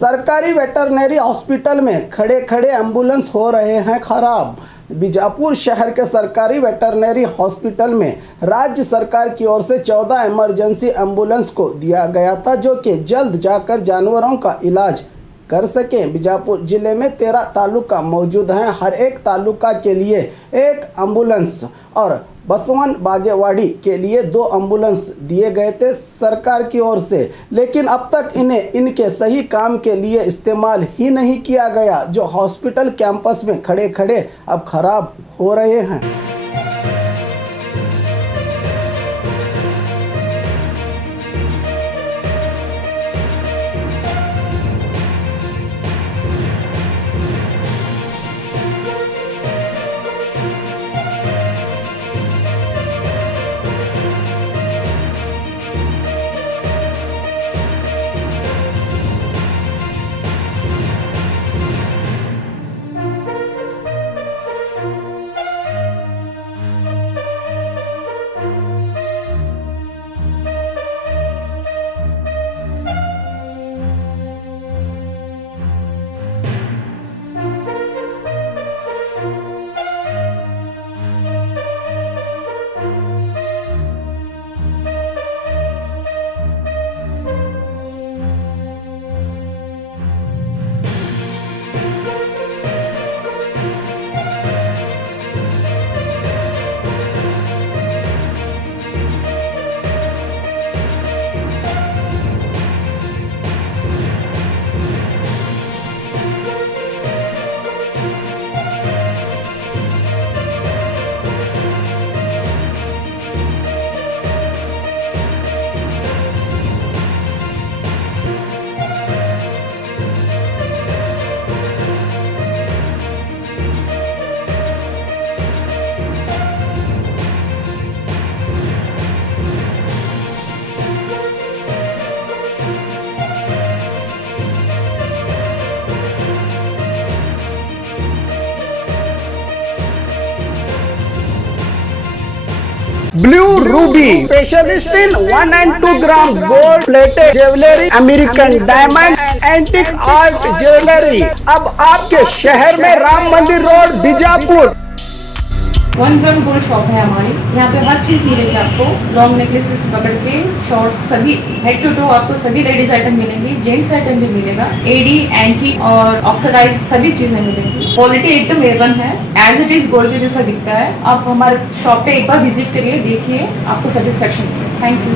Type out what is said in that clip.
सरकारी veterinary hospital में खड़े खड़े एम्बुलेंस हो रहे हैं खराब। बीजापुर शहर के सरकारी वेटरनरी हॉस्पिटल में राज्य सरकार की ओर से 14 इमरजेंसी एम्बुलेंस को दिया गया था, जो कि जल्द जाकर जानवरों का इलाज कर सकें। बीजापुर जिले में 13 तालुका मौजूद हैं। हर एक तालुका के लिए एक एम्बुलेंस और बसवन बागेवाड़ी के लिए 2 एम्बुलेंस दिए गए थे सरकार की ओर से, लेकिन अब तक इन्हें इनके सही काम के लिए इस्तेमाल ही नहीं किया गया, जो हॉस्पिटल कैंपस में खड़े खड़े अब खराब हो रहे हैं। Blue Ruby specialist in 1 and 2 gram gold plated jewellery, American diamond, antique art jewellery अब आपके शहर में राम मंदिर road Bijapur. 1 gram gold shop है हमारी। यहाँ पे हर चीज मिलेगी आपको, लॉन्ग नेकलेसेस पकड़ के शॉर्ट्स, सभी हेड टू टो आपको सभी लेडीज आइटम मिलेंगी, जेंट्स आइटम भी मिलेगा, एडी, एंटीक और ऑक्सीडाइज सभी चीजें मिलेंगी। क्वालिटी एकदम A1 है, एज इट इज गोल्ड के जैसा दिखता है। आप हमारे शॉप पे एक बार विजिट करिए, देखिए, आपको सेटिस्फेक्शन मिलेगा। Thank you.